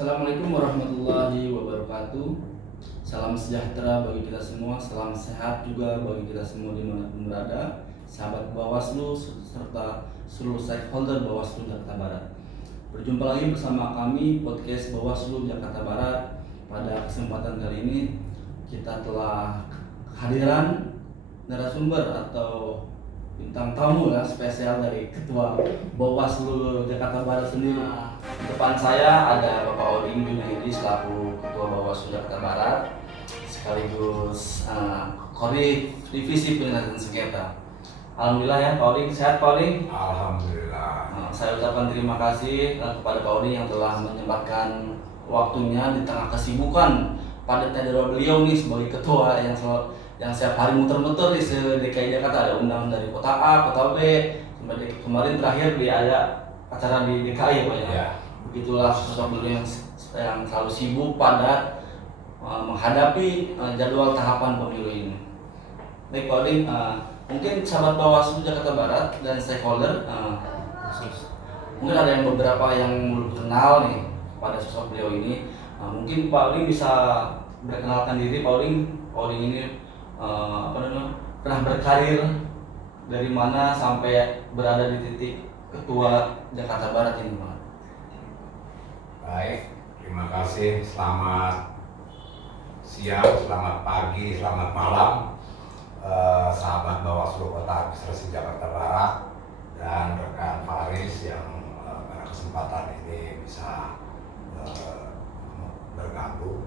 Assalamualaikum warahmatullahi wabarakatuh. Salam sejahtera bagi kita semua, salam sehat juga bagi kita semua dimanapun berada, sahabat Bawaslu serta seluruh stakeholder Bawaslu Jakarta Barat. Berjumpa lagi bersama kami podcast Bawaslu Jakarta Barat. Pada kesempatan kali ini kita telah kehadiran narasumber atau bintang tamu ya spesial dari Ketua Bawaslu Jakarta Barat sendiri. Di depan saya ada Bapak Oding Junaidi selaku Ketua Bawaslu Jakarta Barat sekaligus Koordinator Divisi Penyelesaian Sengketa. Alhamdulillah ya Pak Oding, sehat Pak Oding? Alhamdulillah. Saya ucapkan terima kasih kepada Pak Oding yang telah menyempatkan waktunya di tengah kesibukan padat beliau nih sebagai ketua yang setiap hari muter-muter di DKI Jakarta, ada undangan dari kota A, kota B, kemarin terakhir ada acara di DKI Pak ya. Ya. Begitulah sosok beliau yang selalu sibuk padat menghadapi jadwal tahapan pemilu ini. Baik Pak Oding, mungkin sahabat Bawaslu Jakarta Barat dan stakeholder mungkin ada yang beberapa yang belum kenal nih pada sosok beliau ini. Mungkin Pak Oding bisa berkenalkan diri. Pak Oding ini pernah berkarir dari mana sampai berada di titik Ketua Jakarta Barat ini Pak. Baik, terima kasih. Selamat siang, selamat pagi, selamat malam, sahabat Bawaslu Kota Administrasi Jakarta Barat dan rekan Faris yang pada kesempatan ini bisa bergabung.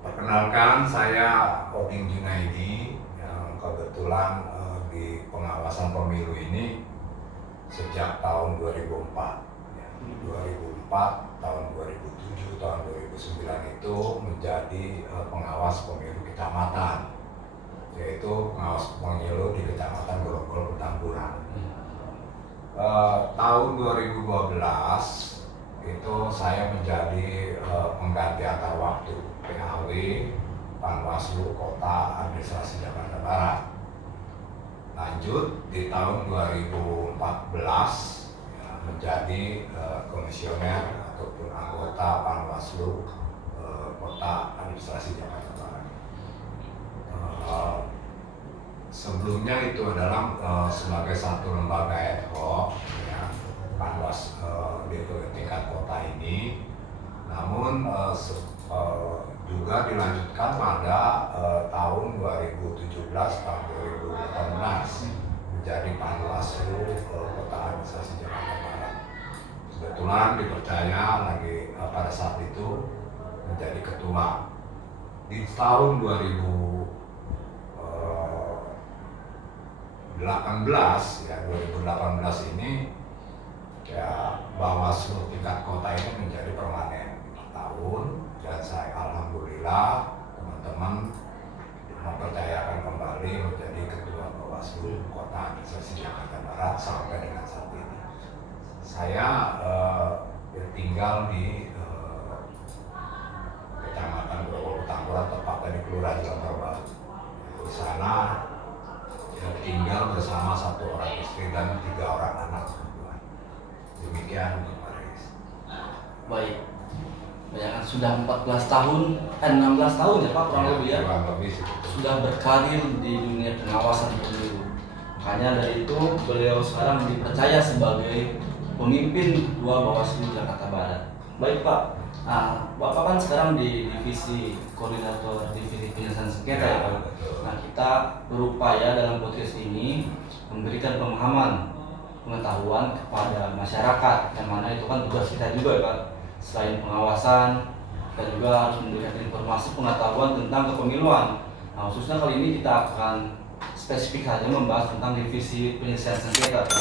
Perkenalkan, saya Oding Junaidi yang kebetulan di pengawasan pemilu ini sejak tahun 2004. 2004, tahun 2007, tahun 2009 itu menjadi pengawas pemilu kecamatan, yaitu pengawas pemilu di Kecamatan Grogol Petamburan. Tahun 2012 itu saya menjadi pengganti antar waktu PAW Panwaslu Kota Administrasi Jakarta Barat. Lanjut di tahun 2014 menjadi komisioner ataupun anggota Panwaslu Kota Administrasi Jakarta Barat. Sebelumnya itu adalah sebagai satu lembaga ad hoc ya, Panwas di tingkat kota ini, namun juga dilanjutkan pada tahun 2017 tahun 2018 menjadi Panwaslu Kota Administrasi Jakarta Barat. Kebetulan dipercaya lagi pada saat itu menjadi ketua. Di tahun 2018 ini ya Bawaslu tingkat kota ini menjadi permanen 5 tahun, dan saya alhamdulillah teman-teman mempercayakan kembali menjadi ketua Bawaslu Kota Administrasi Jakarta Barat sampai dengan saat ini. Saya tinggal di Kecamatan Grogol Petamburan, tepatnya di Kelurahan Lembar Baru. Di sana tinggal bersama 1 orang istri dan 3 orang anak. Demikian Pak Faris. Baik. Bayangkan sudah 16 tahun ya Pak kurang lebih ya. Sudah berkarir di dunia pengawasan pemilu. Makanya dari itu beliau sekarang dipercaya sebagai pemimpin Ketua Bawaslu Jakarta Barat. Baik Pak. Bapak kan sekarang di divisi koordinator divisi penyelesaian sengketa ya Pak. Nah, kita berupaya dalam podcast ini memberikan pengetahuan kepada masyarakat, yang mana itu kan tugas kita juga ya Pak. Selain pengawasan, kita juga harus memberikan informasi pengetahuan tentang kepemiluan. Nah, khususnya kali ini kita akan spesifik saja membahas tentang divisi penyelesaian sengketa Pak.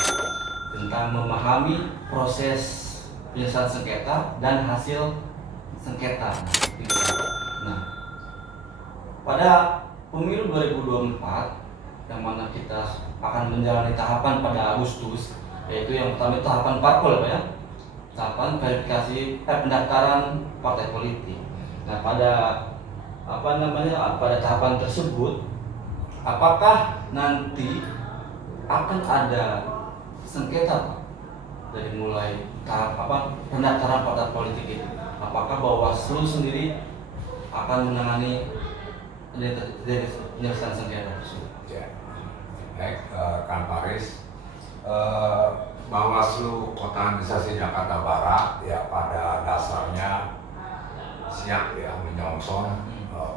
Tentang memahami proses penyelesaian sengketa dan hasil sengketa. Nah, pada pemilu 2024 yang mana kita akan menjalani tahapan pada Agustus, yaitu yang pertama tahapan parpol ya, tahapan verifikasi pendaftaran partai politik. Nah, pada pada tahapan tersebut, apakah nanti akan ada sengketa dari mulai pendaftaran partai politik itu? Apakah Bawaslu sendiri akan menangani penyelesaian sengketa tersebut? Ya, baik, Kang Faris. Bawaslu Kota Administrasi Jakarta Barat ya pada dasarnya siap ya menyongsong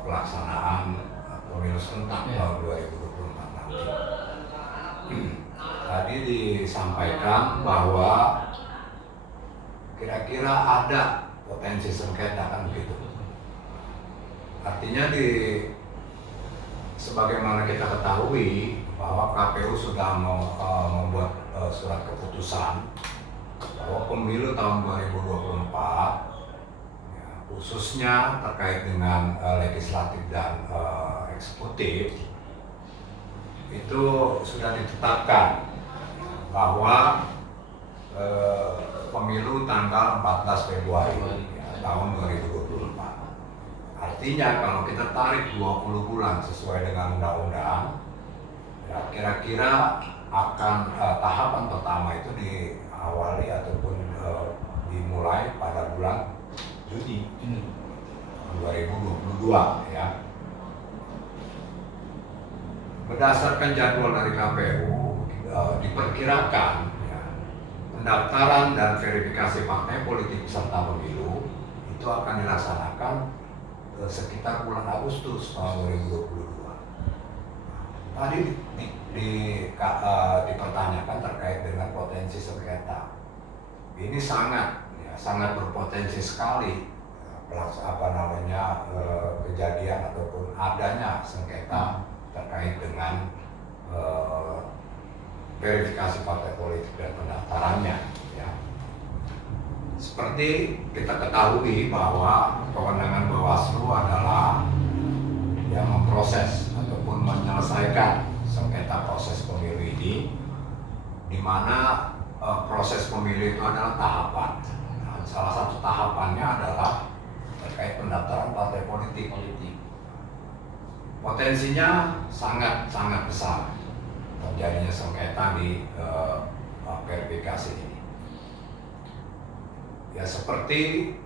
pelaksanaan pemilu serentak tahun 2024 nanti. Tadi disampaikan bahwa kira-kira ada potensi sengketa kan begitu. Artinya sebagaimana kita ketahui bahwa KPU sudah membuat surat keputusan bahwa pemilu tahun 2024 ya, khususnya terkait dengan legislatif dan eksekutif itu sudah ditetapkan bahwa pemilu tanggal 14 Februari ya, tahun 2024. Artinya kalau kita tarik 20 bulan sesuai dengan undang-undang, ya kira-kira akan tahapan pertama itu diawali ataupun dimulai pada bulan Juni 2022 ya. Berdasarkan jadwal dari KPU diperkirakan ya, pendaftaran dan verifikasi partai politik peserta pemilu itu akan dilaksanakan sekitar bulan Agustus tahun 2022. Tadi dipertanyakan terkait dengan potensi sengketa. Ini sangat berpotensi sekali kejadian ataupun adanya sengketa terkait dengan verifikasi partai politik dan pendaftarannya. Ya. Seperti kita ketahui bahwa kewenangan Bawaslu adalah yang memproses ataupun menyelesaikan sengketa proses pemilu ini, di mana proses pemilu itu adalah tahapan. Nah, salah satu tahapannya adalah terkait pendaftaran partai politik. Potensinya sangat besar terjadinya sengketa di verifikasi ini. Ya seperti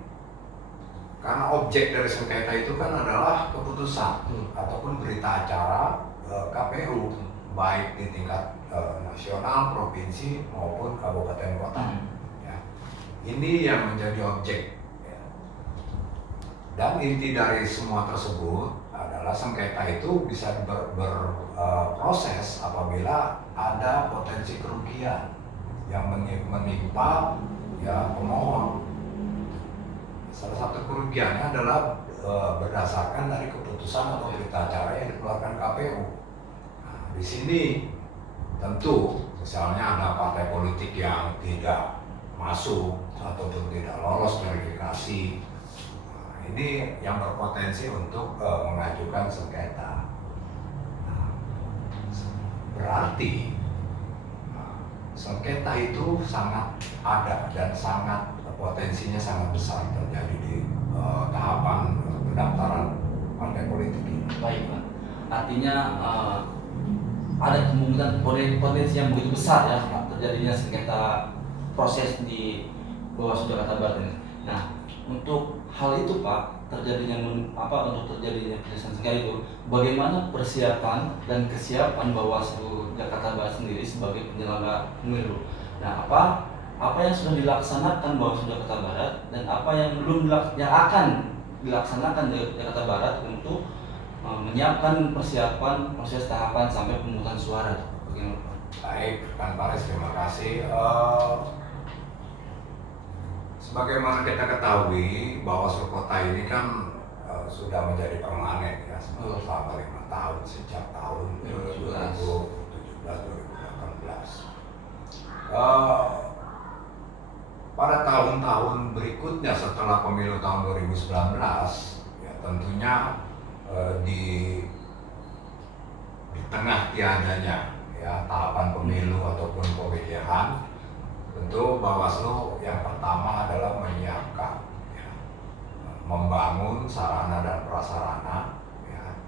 karena objek dari sengketa itu kan adalah keputusan ataupun berita acara KPU baik di tingkat nasional, provinsi maupun kabupaten kota. Ya. Ini yang menjadi objek. Ya. Dan inti dari semua tersebut adalah sengketa itu bisa berproses apabila ada potensi kerugian yang menimpa ya pemohon. Salah satu kerugiannya adalah berdasarkan dari keputusan atau berita acara yang dikeluarkan KPU. Nah, di sini tentu misalnya ada partai politik yang tidak masuk ataupun tidak lolos verifikasi. Nah, ini yang berpotensi untuk mengajukan sengketa. Nah, berarti sengketa itu sangat ada dan potensinya sangat besar terjadi di tahapan pendaftaran partai politik ini. Baik, Pak. Artinya ada kemungkinan potensi yang begitu besar ya Pak, terjadinya sengketa proses di Bawaslu Jakarta Barat ini. Nah, untuk hal itu Pak, untuk terjadinya penyelesaian sengketa itu, bagaimana persiapan dan kesiapan Bawaslu Jakarta Barat sendiri sebagai penyelenggara pemilu? Nah, apa yang sudah dilaksanakan Bawaslu Jakarta Barat dan apa yang yang akan dilaksanakan di Jakarta Barat untuk menyiapkan persiapan proses tahapan sampai pemungutan suara? Bagaimana Pak? Baik, Kang Faris, terima kasih. Sebagaimana kita ketahui, Bawaslu Kota ini kan sudah menjadi permanen ya selama 5 tahun sejak tahun 2017-2018. Pada tahun-tahun berikutnya setelah pemilu tahun 2019, ya tentunya di tengah tiadanya ya tahapan pemilu ataupun pemilihan, tentu Bawaslu yang pertama adalah menyiapkan, ya, membangun sarana dan prasarana, ya,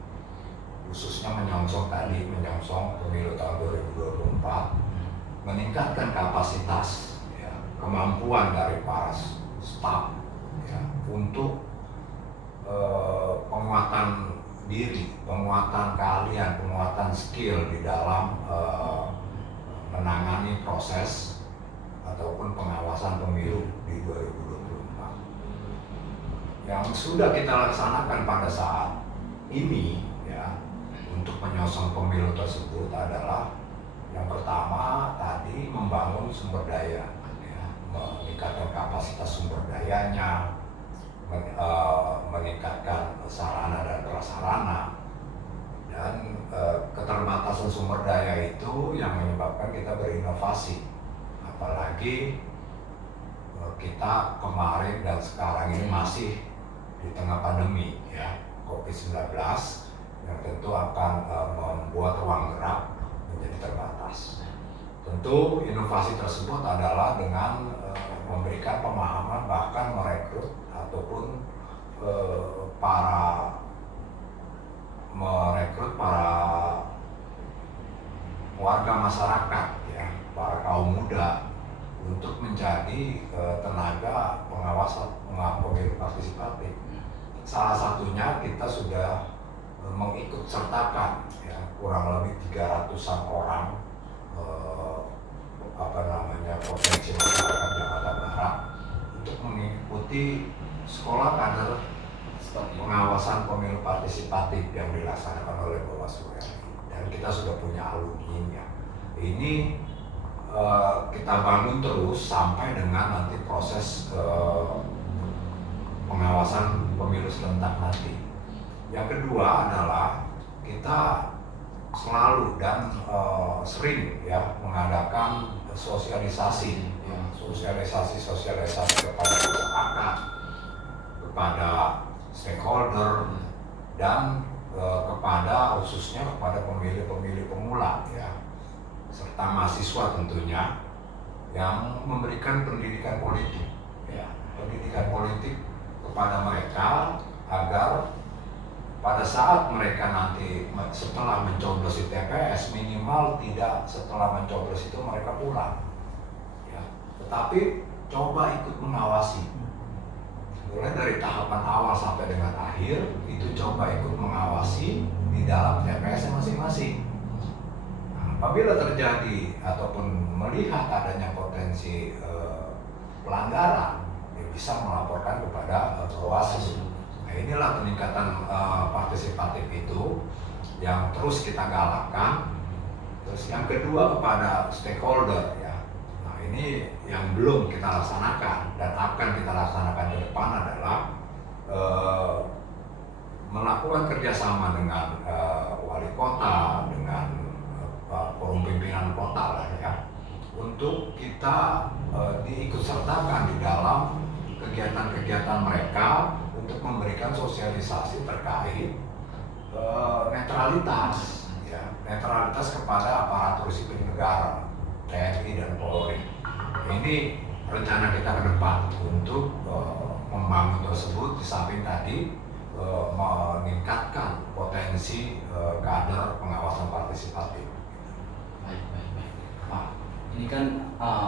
khususnya menyongsong pemilu tahun 2024, meningkatkan kapasitas, ya, kemampuan dari para staf ya, untuk penguatan diri, penguatan keahlian, penguatan skill di dalam menangani proses ataupun pengawasan pemilu di 2024. Yang sudah kita laksanakan pada saat ini ya untuk penyosong pemilu tersebut adalah yang pertama tadi membangun sumber daya, ya, meningkatkan kapasitas sumber dayanya, meningkatkan sarana dan prasarana, dan keterbatasan sumber daya itu yang menyebabkan kita berinovasi, apalagi kita kemarin dan sekarang ini masih di tengah pandemi ya COVID-19 yang tentu akan membuat ruang gerak menjadi terbatas. Tentu inovasi tersebut adalah dengan memberikan pemahaman, bahkan merekrut ataupun merekrut para warga masyarakat ya, para kaum muda untuk menjadi tenaga pengawas pemilu partisipatif. Salah satunya kita sudah mengikut sertakan ya, kurang lebih 300-an orang potensi masyarakat Jakarta Barat untuk mengikuti sekolah kader pengawasan pemilu partisipatif yang dilaksanakan oleh Bawaslu RI, dan kita sudah punya alumninya. Ini kita bangun terus sampai dengan nanti proses pengawasan pemilu serentak nanti. Yang kedua adalah kita selalu dan sering ya mengadakan sosialisasi kepada masyarakat, kepada stakeholder, dan kepada khususnya kepada pemilih-pemilih pemula ya, serta mahasiswa tentunya, yang memberikan pendidikan politik ya, pendidikan politik kepada mereka agar pada saat mereka nanti setelah mencoblos di TPS, minimal tidak setelah mencoblos itu mereka pulang ya, tetapi coba ikut mengawasi mulai dari tahapan awal sampai dengan akhir, itu coba ikut mengawasi di dalam TPS masing-masing. Nah, apabila terjadi ataupun melihat adanya potensi pelanggaran, ya bisa melaporkan kepada Bawaslu. Nah, inilah peningkatan partisipatif itu yang terus kita galakkan. Terus yang kedua kepada stakeholder ya. Nah, ini yang belum kita laksanakan dan akan kita laksanakan ke depan adalah melakukan kerjasama dengan wali kota, dengan forum pimpinan kota lah ya, untuk kita diikutsertakan di dalam kegiatan-kegiatan mereka untuk memberikan sosialisasi terkait netralitas ya, netralitas kepada aparatur sipil negara, TNI dan Polri. Ini rencana kita ke depan untuk membangun tersebut, di samping tadi meningkatkan potensi kader pengawasan partisipatif. Baik. Pak, ini kan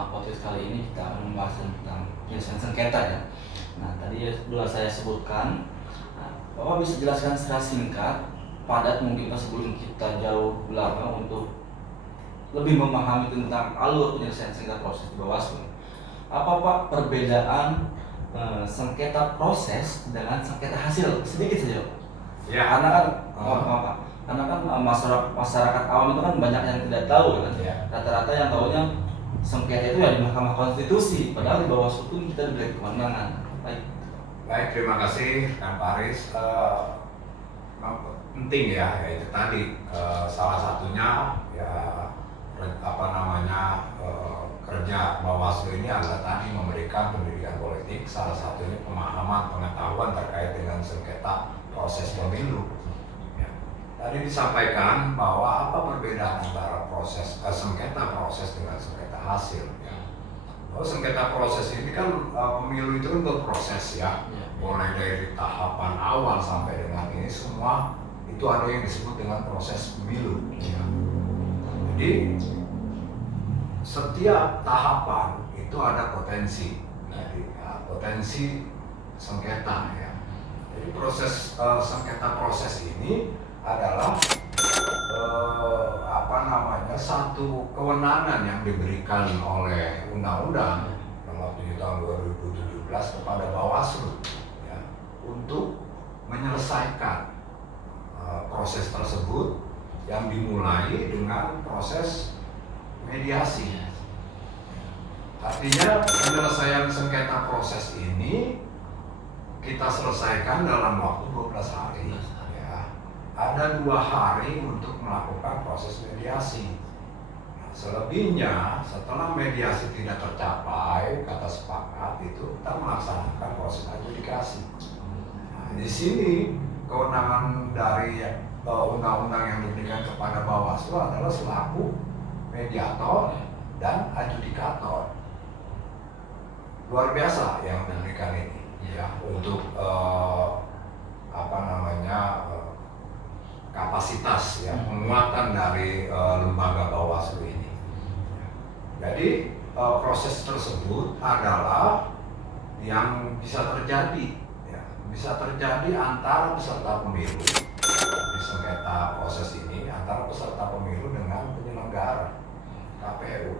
podcast kali ini kita akan membahas tentang penyelesaian sengketa ya. Nah, tadi sudah saya sebutkan. Bapak bisa jelaskan secara singkat, padat mungkin sebelum kita jauh belakang untuk lebih memahami tentang alur penyelesaian sengketa proses di Bawaslu. Apa Pak perbedaan sengketa proses dengan sengketa hasil? Sedikit saja Pak. Ya. Karena kan masyarakat awam itu kan banyak yang tidak tahu kan. Ya. Rata-rata yang tahunya sengketa itu ya di Mahkamah Konstitusi, padahal di Bawaslu pun kita diberi kewenangan. Baik, terima kasih Kang Paris. Penting ya, yaitu tadi salah satunya ya kerja Bawaslu ini adalah tadi memberikan pendidikan politik, salah satunya pemahaman pengetahuan terkait dengan sengketa proses pemilu. Ya. Tadi disampaikan bahwa apa perbedaan antara sengketa proses dengan sengketa hasil. Ya. Oh, sengketa proses ini kan pemilu itu kan berproses ya, mulai dari tahapan awal sampai dengan ini semua itu ada yang disebut dengan proses pemilu. Ya. Jadi setiap tahapan itu ada potensi, potensi sengketa ya. Jadi proses sengketa proses ini adalah satu kewenangan yang diberikan oleh Undang-Undang Nomor 7 Tahun 2017 kepada Bawaslu ya, untuk menyelesaikan proses tersebut yang dimulai dengan proses mediasi. Artinya penyelesaian sengketa proses ini kita selesaikan dalam waktu 12 hari. Ya. Ada 2 hari untuk melakukan proses mediasi. Nah, selebihnya setelah mediasi tidak tercapai kata sepakat itu kita melaksanakan proses adjudikasi. Nah, di sini kewenangan dari undang-undang yang diberikan kepada Bawaslu adalah selaku mediator dan adjudikator. Luar biasa yang diberikan ini ya untuk kapasitas ya penguatan dari lembaga Bawaslu ini. Jadi proses tersebut adalah yang bisa terjadi ya, bisa terjadi antara peserta pemilu di sengketa proses ini antara peserta pemilu dengan penyelenggara KPU,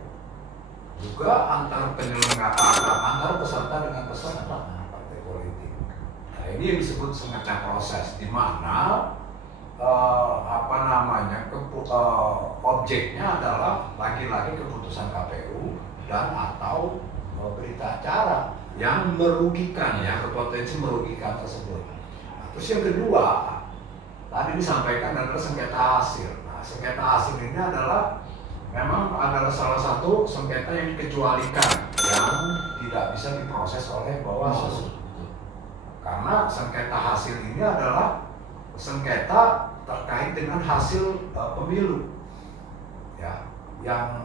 juga antar penyelenggara antar peserta dengan peserta partai politik. Nah, ini yang disebut sengketa proses, di mana objeknya adalah lagi-lagi keputusan KPU dan atau berita acara yang merugikan ya, berpotensi merugikan tersebut. Nah, terus yang kedua tadi disampaikan adalah sengketa hasil. Nah, sengketa hasil ini adalah memang adalah salah satu sengketa yang dikecualikan yang tidak bisa diproses oleh Bawaslu. Karena sengketa hasil ini adalah sengketa terkait dengan hasil pemilu. Ya, yang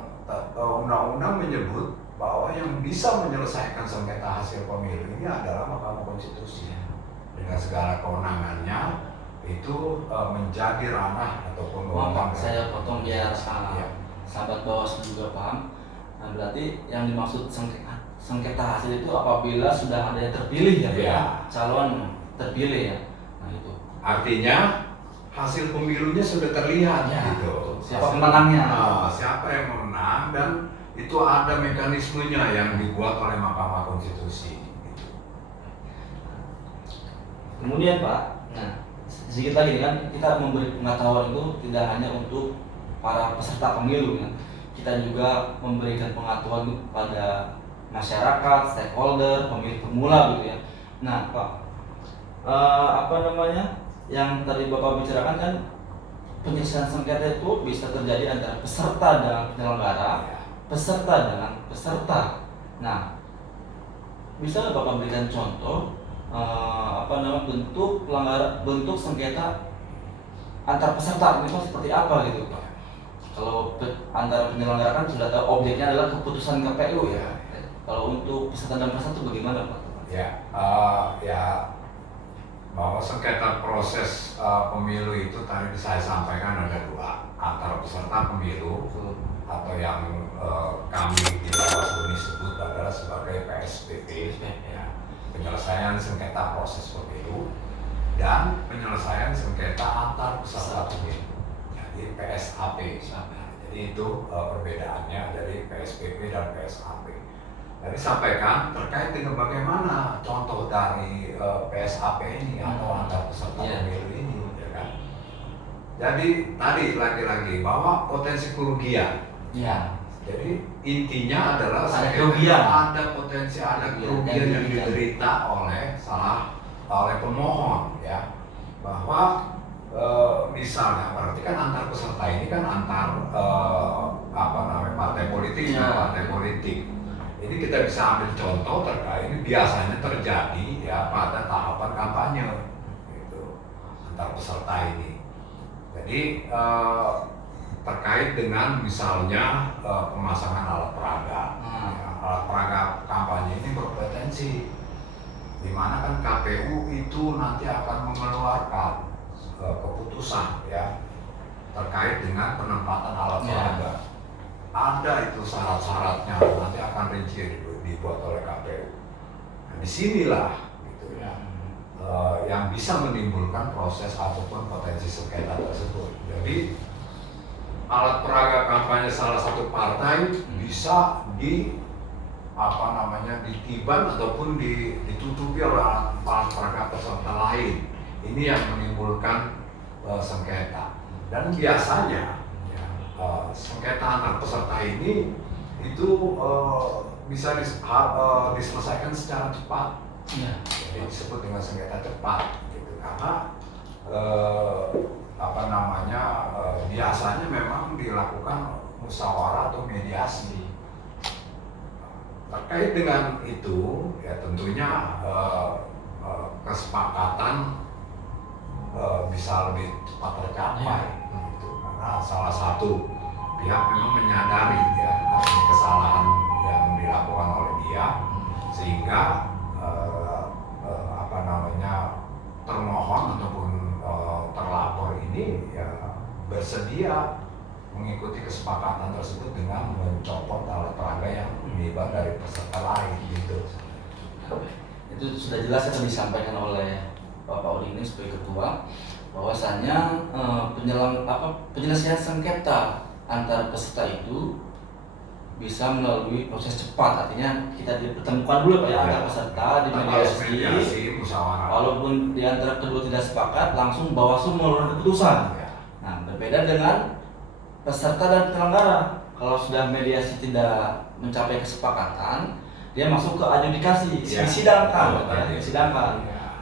undang-undang menyebut bahwa yang bisa menyelesaikan sengketa hasil pemilu ini adalah Mahkamah Konstitusi. Dengan segala kewenangannya itu menjadi ranah ataupun wewenang. Saya potong biar sahabat Bawaslu juga paham. Nah, berarti yang dimaksud sengketa hasil itu apabila sudah ada yang terpilih ya. Calon terpilih ya. Nah, itu. Artinya hasil pemilunya sudah terlihat ya, gitu. Siapa pemenangnya? Siapa yang memenang dan itu ada mekanismenya yang dibuat oleh Mahkamah Konstitusi. Gitu. Kemudian Pak, nah sedikit lagi kan kita memberi pengetahuan itu tidak hanya untuk para peserta pemilu ya. Kita juga memberikan pengetahuan kepada masyarakat, stakeholder, pemilih pemula gitu ya. Nah Pak, yang tadi Bapak bicarakan kan penyelesaian sengketa itu bisa terjadi antara peserta dan penyelenggara, peserta dengan peserta. Nah, bisa nggak Bapak berikan contoh bentuk sengketa antar peserta ini seperti apa gitu Pak? Kalau antara penyelenggara kan sudah tahu objeknya adalah keputusan KPU ya. Kalau untuk peserta dan peserta itu bagaimana Pak? Bahwa sengketa proses pemilu itu tadi saya sampaikan ada 2, antara peserta pemilu atau yang kami di Bawaslu ini sebut adalah sebagai PSPP ya, penyelesaian sengketa proses pemilu, dan penyelesaian sengketa antar peserta pemilu, jadi PSAP. Jadi itu perbedaannya dari PSPP dan PSAP. Jadi sampaikan terkait dengan bagaimana contoh dari PSAP ini atau antar peserta pemilu ini, ya kan? Jadi tadi lagi-lagi bahwa potensi kerugian. Ya. Jadi intinya adalah ada potensi kerugian yang diderita oleh pemohon, ya. Bahwa misalnya berarti kan antar peserta ini kan antar partai politik sama partai politik. Ini kita bisa ambil contoh terkait ini biasanya terjadi ya pada tahapan kampanye gitu, antar peserta ini. Jadi terkait dengan misalnya pemasangan alat peraga. Ya, alat peraga kampanye ini berpotensi di mana kan KPU itu nanti akan mengeluarkan keputusan ya terkait dengan penempatan alat peraga. ada itu syarat-syaratnya, nanti akan rinci dibuat oleh KPU. Nah, disinilah gitu ya, yang bisa menimbulkan proses ataupun potensi sengketa tersebut. Jadi alat peraga kampanye salah satu partai bisa ditiban ataupun ditutupi oleh alat peraga peserta lain. Ini yang menimbulkan sengketa. Dan biasanya sengketa antar peserta ini itu bisa diselesaikan secara cepat. Jadi disebut dengan sengketa cepat gitu. Karena biasanya memang dilakukan musyawarah atau mediasi. Terkait dengan itu ya tentunya kesepakatan bisa lebih cepat tercapai gitu. Karena salah satu pihak memang menyadari ya adanya kesalahan yang dilakukan oleh dia, sehingga termohon ataupun terlapor ini ya bersedia mengikuti kesepakatan tersebut dengan mencopot alat peraga yang menyebar dari peserta lain gitu. Itu sudah jelas yang disampaikan oleh Bapak Uli ini sebagai ketua, bahwasannya penyelesaian sengketa antar peserta itu bisa melalui proses cepat. Artinya kita dipertemukan dulu Pak ya antar peserta di mediasi, musyawarah. Walaupun di antara kedua tidak sepakat, langsung Bawaslu mengeluarkan keputusan. Nah, berbeda dengan peserta dan penyelenggara. Kalau sudah mediasi tidak mencapai kesepakatan, dia masuk ke adjudikasi, disidangkan.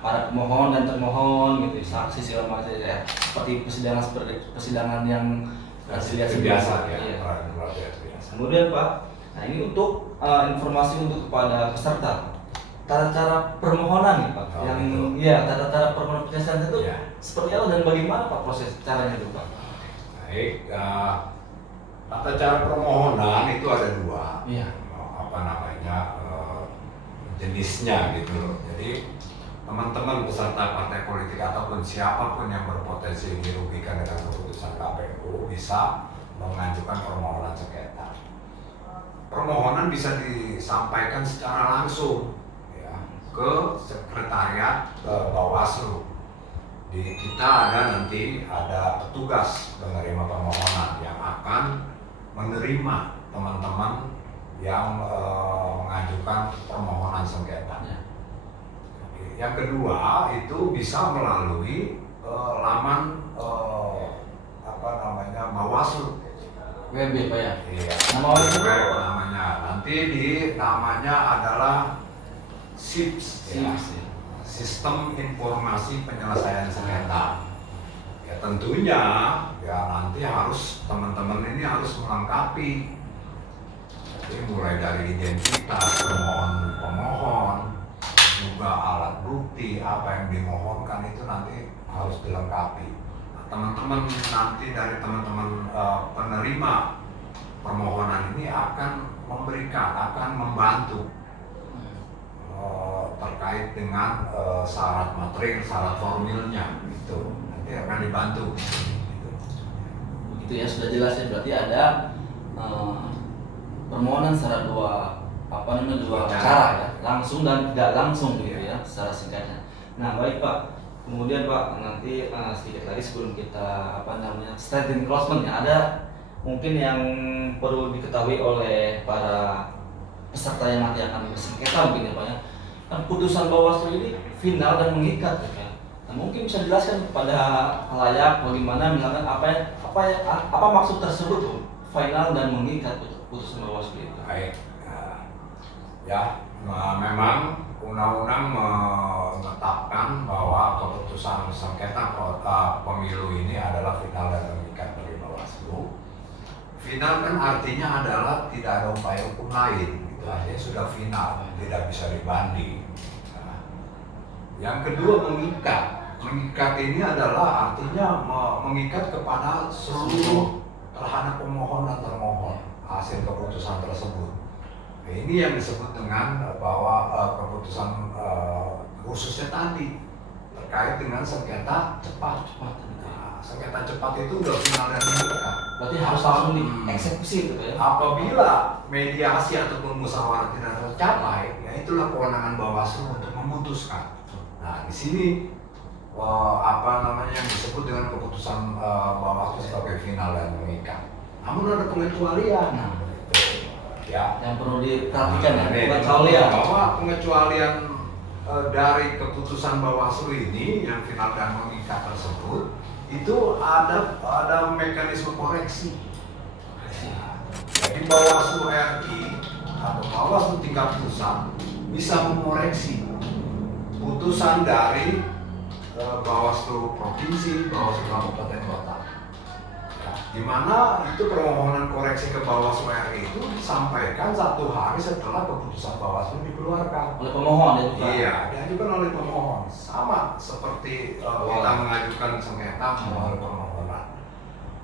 Para pemohon dan termohon gitu, saksi segala macam ya. Seperti persidangan yang biasa ya. Kemudian Pak, nah ini untuk informasi untuk kepada peserta, tata cara permohonan nih Pak, tata cara permohonan penyelesaian itu seperti apa dan bagaimana Pak proses caranya itu Pak? Baik, tata cara permohonan itu ada dua, jenisnya gitu loh. Jadi teman-teman peserta partai politik ataupun siapapun yang berpotensi dirugikan dengan keputusan KPU bisa mengajukan permohonan sengketa. Permohonan bisa disampaikan secara langsung ya, ke sekretariat Bawaslu. Di kita nanti ada petugas penerima permohonan yang akan menerima teman-teman yang mengajukan permohonan sengketa. Yang kedua itu bisa melalui laman Bawaslu. WB Pak ya? Iya. Nama WB namanya. Nanti namanya adalah SIPS. Sistem Informasi Penyelesaian Sengketa. Ya tentunya ya nanti harus teman-teman ini harus melengkapi. Jadi mulai dari identitas pemohon, juga alat bukti apa yang dimohonkan itu nanti harus dilengkapi. Nah, teman-teman nanti dari teman-teman penerima permohonan ini akan membantu terkait dengan syarat material, syarat formilnya itu nanti akan dibantu. Begitu ya, sudah jelas ya, berarti ada permohonan secara dua cara ya, langsung dan tidak langsung gitu ya, secara singkatnya. Nah baik Pak, kemudian Pak nanti sedikit lagi sebelum kita statement closement ya, ada mungkin yang perlu diketahui oleh para peserta yang nanti akan bersengketa mungkin ya Pak ya. Kan putusan Bawaslu ini final dan mengikat ya. Nah, mungkin bisa dijelaskan kepada khalayak bagaimana misalkan apa maksud tersebut tuh, final dan mengikat putusan Bawaslu itu. Baik. Memang undang-undang menetapkan bahwa keputusan sengketa pemilu ini adalah final dan mengikat bagi Bawaslu. Final kan artinya adalah tidak ada upaya hukum lain, gitu. Artinya sudah final, tidak bisa dibanding. Nah, yang kedua mengikat ini adalah artinya mengikat kepada seluruh terhadap pemohon dan termohon hasil keputusan tersebut. Nah, ini yang disebut dengan bahwa keputusan khususnya tadi terkait dengan sengketa cepat. sengketa cepat itu udah final dan mengikat. Berarti harus langsung dieksekusi gitu ya. Apabila mediasi ataupun musyawarah tidak tercapai, ya itulah kewenangan Bawaslu untuk memutuskan. Nah, di sini yang disebut dengan keputusan Bawaslu sebagai final dan mengikat. Namun ada pengecualian. Nah, Ya, yang perlu diperhatikan ya, pengecualian bahwa pengecualian dari keputusan Bawaslu ini yang final dan mengikat tersebut itu ada mekanisme koreksi. Jadi Bawaslu RI atau Bawaslu tingkat pusat bisa mengoreksi putusan dari Bawaslu provinsi, Bawaslu kabupaten kota. Di mana itu permohonan koreksi ke Bawaslu RI itu disampaikan 1 hari setelah keputusan Bawaslu dikeluarkan oleh pemohon ya juga. Iya, diajukan oleh pemohon. Sama seperti kita mengajukan sengketa melalui permohonan.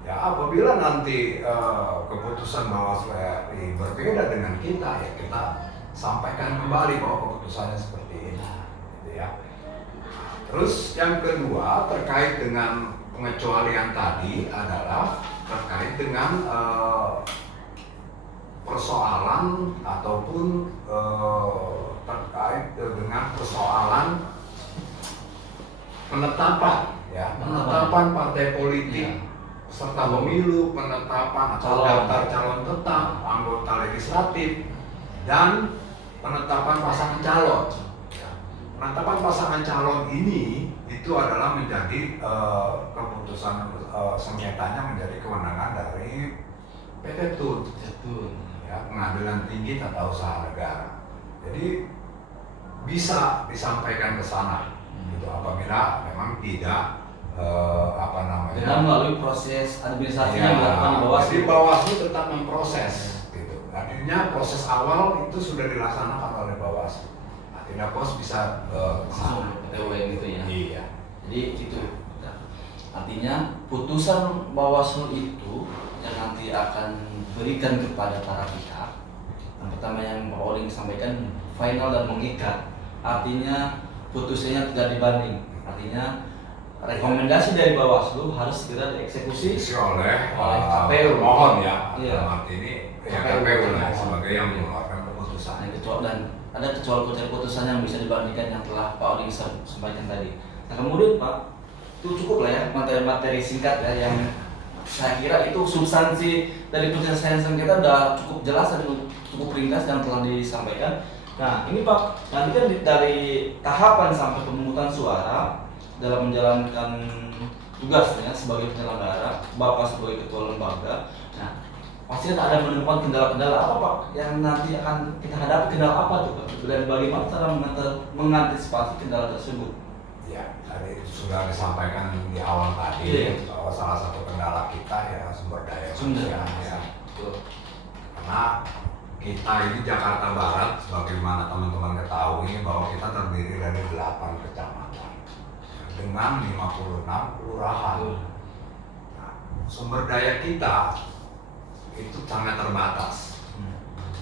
Ya, apabila nanti keputusan Bawaslu RI berbeda dengan kita, ya kita sampaikan kembali bahwa keputusannya seperti ini. Gitu ya. Terus yang kedua terkait dengan pengecualian tadi adalah terkait dengan persoalan ataupun terkait dengan persoalan penetapan partai politik peserta pemilu, penetapan atau daftar calon tetap, anggota legislatif, dan penetapan pasangan calon. Penetapan pasangan calon ini itu adalah menjadi keputusan sengketanya menjadi kewenangan dari PT TUN, ya, Pengadilan Tinggi Tata Usaha Negara. Jadi bisa disampaikan ke sana, gitu, apabila memang tidak dengan melalui proses administrasi ya, yang dilakukan di Bawaslu. Jadi Bawaslu tetap memproses, gitu. Artinya proses awal itu sudah dilaksanakan oleh Bawaslu. Tidak pos bisa PTW gitu ya. Iya. Jadi itu. Artinya putusan Bawaslu itu yang nanti akan berikan kepada para pihak. Yang pertama yang Pak Oding sampaikan final dan mengikat. Artinya putusannya tidak dibanding. Artinya rekomendasi dari Bawaslu harus segera dieksekusi oleh KPU. Mohon ya. Iya. Arti ini ya KPU lah sebagai yang mengeluarkan keputusan. Dan ada kecuali putusan yang bisa dibandingkan yang telah Pak Oding sampaikan tadi. Nah kemudian Pak, itu cukup lah ya materi-materi singkat ya yang saya kira itu substansi dari penyelesaian sengketa udah cukup jelas dan cukup ringkas yang telah disampaikan. Nah ini Pak, nanti kan dari tahapan sampai pemungutan suara dalam menjalankan tugasnya sebagai penyelenggara, Bapak sebagai ketua lembaga. Nah, pasti ada menemukan kendala-kendala apa Pak yang nanti akan kita hadapi, kendala apa tuh Pak? Dan bagaimana cara mengantisipasi kendala tersebut? Ya, tadi sudah disampaikan di awal tadi bahwa salah satu kendala kita ya sumber daya manusia. Ya. Karena kita ini Jakarta Barat, sebagaimana teman-teman ketahui bahwa kita terdiri dari 8 kecamatan dengan 56 kelurahan. Nah, sumber daya kita itu sangat terbatas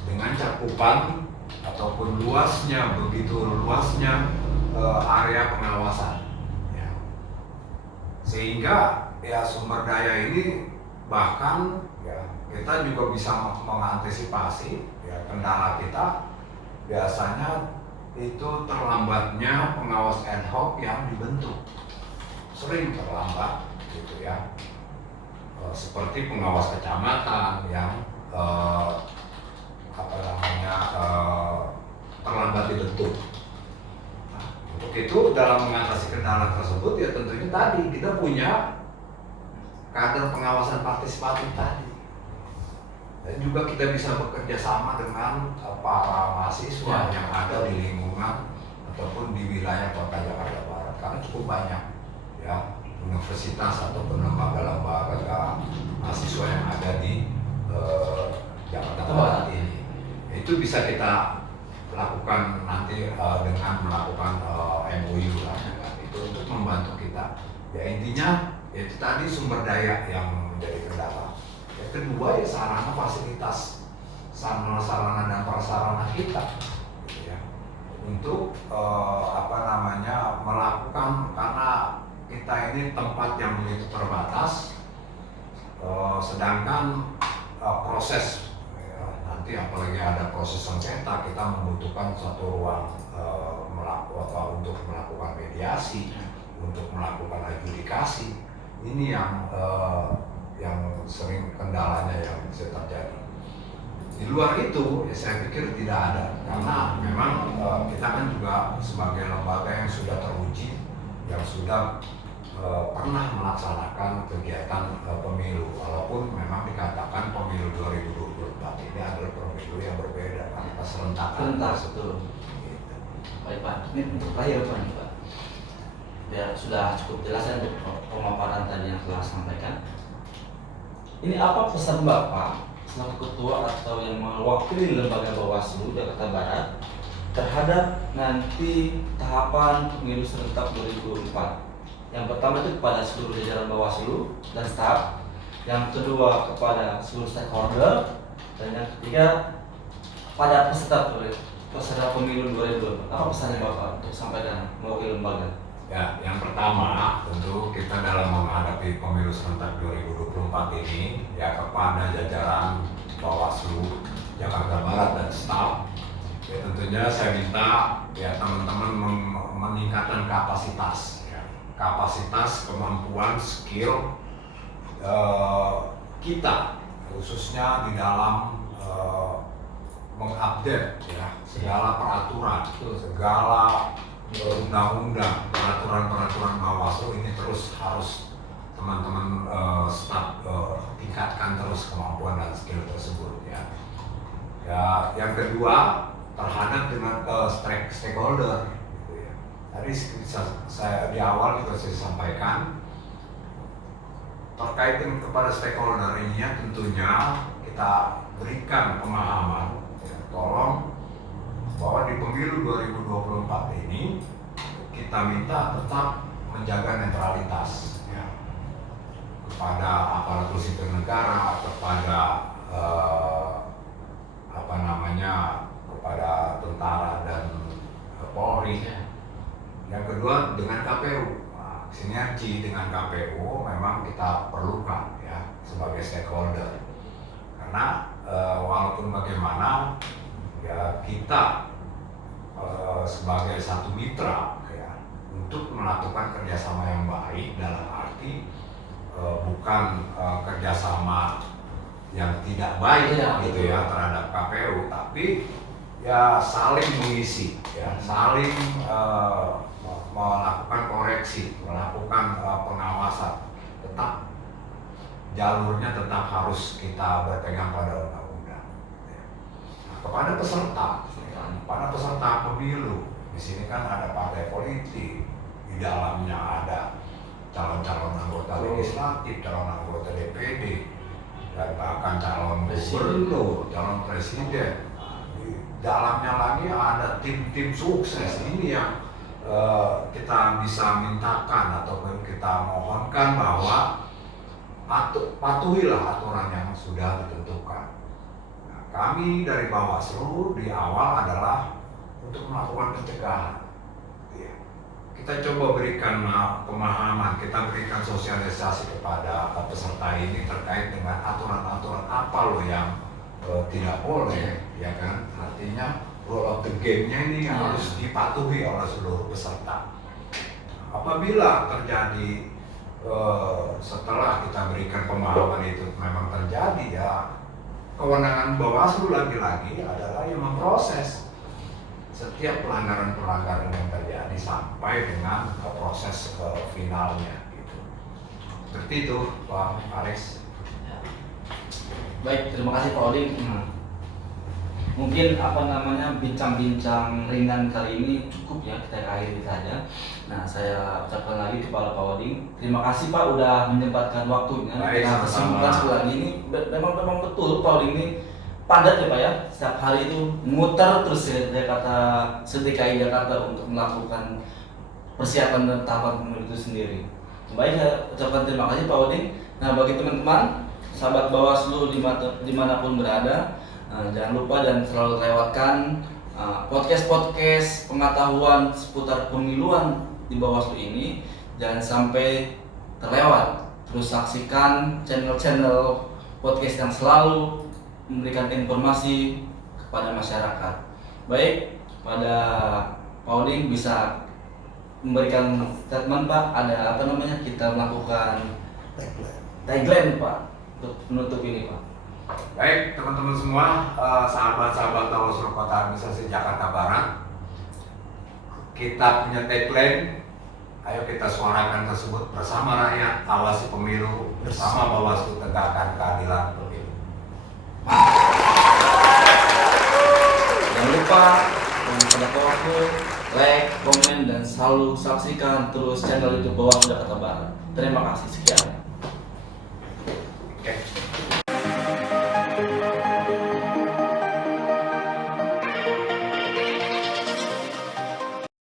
dengan cakupan ataupun begitu luasnya area pengawasan ya. Sehingga ya sumber daya ini bahkan ya kita juga bisa mengantisipasi ya kendala kita biasanya itu terlambatnya pengawas ad hoc yang dibentuk, sering terlambat gitu ya. Seperti pengawas kecamatan yang terlambat dibentuk. Nah, untuk itu dalam mengatasi kendala tersebut ya tentunya tadi kita punya kader pengawasan partisipatif tadi. Dan juga kita bisa bekerja sama dengan para mahasiswa yang ada di lingkungan ataupun di wilayah Kota Jakarta Barat karena cukup banyak ya. Universitas ataupun lembaga-lembaga mahasiswa yang ada di Jakarta Barat ini, itu bisa kita lakukan nanti dengan melakukan MOU lah, itu untuk membantu kita. Ya intinya itu tadi sumber daya yang menjadi kendala. Yang kedua ya sarana fasilitas, sarana dan prasarana kita, gitu ya, untuk melakukan karena kita ini tempat yang begitu terbatas, sedangkan proses nanti apalagi ada proses sengketa, kita membutuhkan satu ruang untuk melakukan mediasi, untuk melakukan adjudikasi. Ini yang sering kendalanya yang bisa terjadi. Di luar itu, ya saya pikir tidak ada, karena memang kita kan juga sebagai lembaga yang sudah teruji, yang sudah pernah melaksanakan kegiatan pemilu, walaupun memang dikatakan pemilu 2024 ini adalah pemilu yang berbeda karena serentak. Betul. Gitu. Baik Pak, ini untuk terakhir Pak. Ya sudah cukup jelas ya untuk pemaparan tadi yang telah sampaikan. Ini apa pesan Bapak selaku ketua atau yang mewakili lembaga Bawaslu Jakarta Barat terhadap nanti tahapan pemilu serentak 2024? Yang pertama itu kepada seluruh jajaran Bawaslu dan staf, yang kedua kepada seluruh stakeholder, dan yang ketiga pada peserta pemilu 2024. Apa pesan Bapak untuk sampaikan mewakili lembaga? Ya, yang pertama tentu kita dalam menghadapi pemilu serentak 2024 ini ya kepada jajaran Bawaslu Jakarta Barat dan staf, ya tentunya saya minta ya teman-teman meningkatkan kapasitas, kemampuan, skill kita khususnya di dalam mengupdate ya segala peraturan, segala undang-undang, peraturan Bawaslu ini terus harus teman-teman staf tingkatkan terus kemampuan dan skill tersebut ya. Ya, yang kedua terhadap dengan stakeholder. Tadi saya di awal juga saya sampaikan terkait dengan kepada stakeholder ini ya, tentunya kita berikan pemahaman ya, tolong bahwa di pemilu 2024 ini kita minta tetap menjaga netralitas ya, kepada aparatur sipil negara, kepada kepada tentara dan Polri. Yang kedua dengan KPU, sinergi dengan KPU memang kita perlukan ya sebagai stakeholder, karena walaupun bagaimana ya kita sebagai satu mitra ya untuk melakukan kerjasama yang baik, dalam arti bukan kerjasama yang tidak baik gitu ya terhadap KPU, tapi ya saling mengisi ya, saling melakukan koreksi, melakukan pengawasan. Tetap jalurnya tetap harus kita berpegang pada undang-undang. Nah, kepada peserta pemilu, di sini kan ada partai politik, di dalamnya ada calon-calon anggota legislatif, calon anggota DPD, dan bahkan calon gubernur, calon presiden. Nah, di dalamnya lagi ada tim-tim sukses ini yang kita bisa mintakan ataupun kita mohonkan bahwa patuhilah aturan yang sudah ditentukan. Nah, kami dari Bawaslu di awal adalah untuk melakukan pencegahan. Ya. Kita coba berikan pemahaman, kita berikan sosialisasi kepada peserta ini terkait dengan aturan-aturan apa loh yang tidak boleh, ya kan? Artinya rule of the game-nya ini harus dipatuhi oleh seluruh peserta. Apabila terjadi setelah kita berikan pemahaman itu memang terjadi ya, kewenangan Bawaslu lagi-lagi adalah yang memproses setiap pelanggaran-pelanggaran yang terjadi sampai dengan proses finalnya gitu. Seperti itu Pak Aris. Baik, terima kasih Pak Oding. Mungkin bincang-bincang ringan kali ini cukup ya, kita akhiri saja. Nah, saya ucapkan lagi kepada Pak Oding, terima kasih Pak udah menyempatkan waktunya. Nah, kesibukan sekolah ini memang betul Pak Oding ini padat ya Pak ya. Setiap hari itu muter terus ya DKI Jakarta untuk melakukan persiapan dan tahapan pemilu itu sendiri. Baik, saya ucapkan terima kasih Pak Oding. Nah, bagi teman-teman sahabat Bawaslu dimanapun berada, jangan lupa dan selalu lewatkan podcast pengetahuan seputar pemiluan di Bawaslu ini jangan sampai terlewat. Terus saksikan channel-channel podcast yang selalu memberikan informasi kepada masyarakat. Baik, pada Pak Oding bisa memberikan statement Pak, ada apa namanya, kita melakukan tagline Pak untuk menutup ini Pak. Baik teman-teman semua, sahabat-sahabat Bawaslu Kota Administrasi Jakarta Barat, kita punya tagline, ayo kita suarakan tersebut bersama rakyat, awasi pemilu, bersama Bawaslu tegakkan keadilan pemilu. Jangan lupa pada waktu like, komen, dan selalu saksikan terus channel YouTube Bawaslu Jakarta Barat. Terima kasih, sekian. Oke.